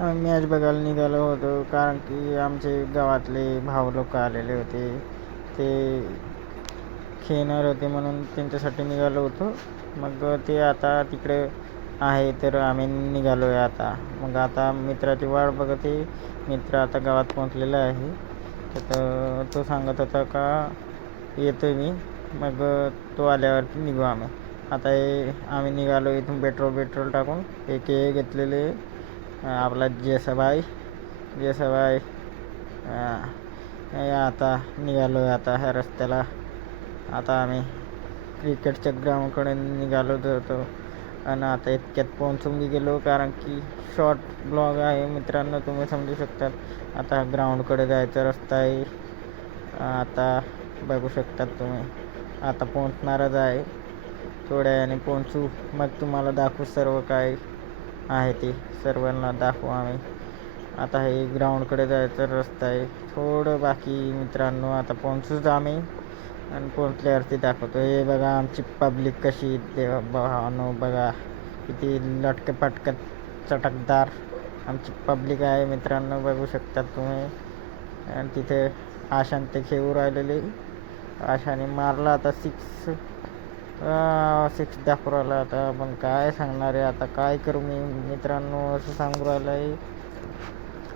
Match बघायला निघालो होतो, कारण की आमचे गावातले भाऊ लोक आलेले होते. ते खेळणार होते म्हणून त्यांच्यासाठी निघालो होतो. मग ते आता तिकडे आहे, तर आम्ही निघालो आहे आता. मग आता मित्राची वाट बघत आहे. मित्र आता गावात पोहोचलेला आहे. तर तो सांगत होता का येतो मी. मग तो आल्यावरती निघू आम्ही. आता हे आम्ही निघालो इथून पेट्रोल टाकून. एक घेतलेले आपला जेसाबाई आता निघालो आहे आता ह्या रस्त्याला. आता आम्ही क्रिकेटच्या ग्राउंडकडे निघालो होतो आणि आता इतक्यात पोहोचून मी गेलो, कारण की शॉर्ट ब्लॉग आहे मित्रांनो, तुम्ही समजू शकतात. आता ग्राउंडकडे जायचा रस्ता आहे. आता बघू शकतात तुम्ही. आता पोहोचणारच आहे, थोड्या वेळाने पोहोचू. मग तुम्हाला दाखवू सर्व काय आहे ते, सर्वांना दाखवू आम्ही. आता हे ग्राउंडकडे जायचा रस्ता आहे, थोडं बाकी मित्रांनो. आता पोहोचूच आम्ही आणि पोहोचल्यावरती दाखवतो. हे बघा आमची पब्लिक कशी भावानो, बघा किती लटके पटकत चटकदार आमची पब्लिक आहे मित्रांनो, बघू शकतात तुम्ही. आणि तिथे आशांत खेळू राहिलेले. आशाने मारला आता सिक्स दाखवू राहिला. आता आपण काय सांगणार आहे, आता काय करू मी मित्रांनो, असं सांगू राहिला आहे.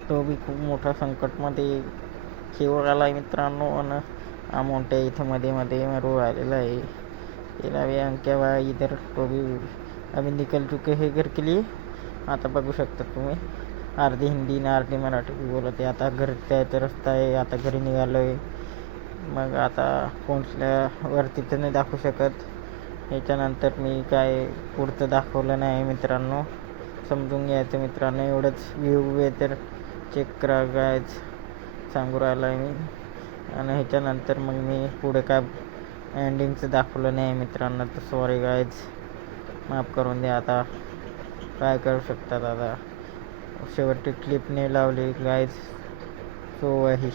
तो बी खूप मोठ्या संकटमध्ये खेळू राहिला आहे मित्रांनो. आणि मोठ्या इथं मध्ये मरू राहिलेला आहे. त्याला भी अंक्या बा इधर तो भी अभी निकल चुके हे घर के लिए. आता बघू शकता तुम्ही, अर्धी हिंदी आणि अर्धी मराठी बोलत आहे. आता घरी जायचा रस्ता आहे, आता घरी निघालो आहे. मग आता पोहोचल्यावरती तर नाही दाखवू शकत. याच्यानंतर मी काय पुढचं दाखवलं नाही मित्रांनो, समजून घ्यायचं मित्रांनो. एवढंच व्ह्यू आहे तर चेक करा गायज, सांगू राहिला आहे मी. आणि ह्याच्यानंतर मग मी पुढे काय एंडिंगचं दाखवलं नाही मित्रांनो, तर सॉरी गायज, माफ करून द्या. आता काय करू शकतात. आता शेवटची क्लिप नाही लावली गायज, सो वही